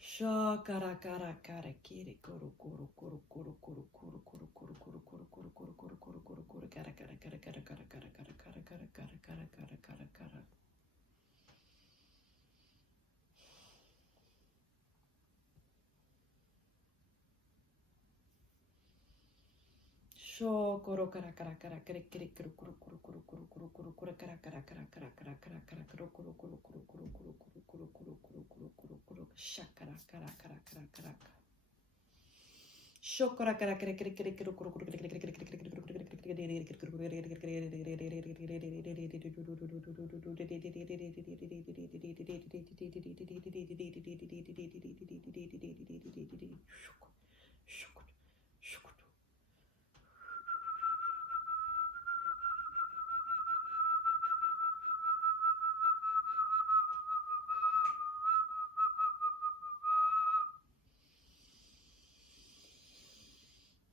Shakara kara kara kiri kuru kuru kuru kuru kuru kuru kuru kuru kuru kuru kuru kuru kuru kuru kuru kuru kara kara kara kara kara kara kara kara kara kara kara kara kara kara. Shokoro kara kara kara kara kiri kuru kuru kuru kuru kuru kuru kuru kuru kara kara kara kara kara kara kara kuru kuru kuru kuru kuru kuru kuru kuru kuru kuru kuru kuru kuru shakara kara kara kara kara kara. Shokora kara kara kara kara kara kuru kuru kara kara kara kara kara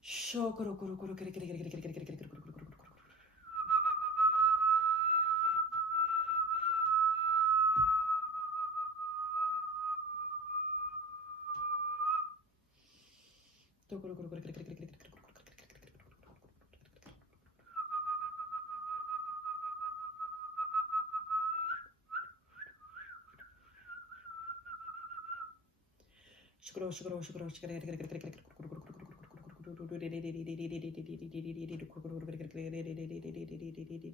Shokoro kuru kuru kara kara kara kara kara kara kara kuru kuru kuru.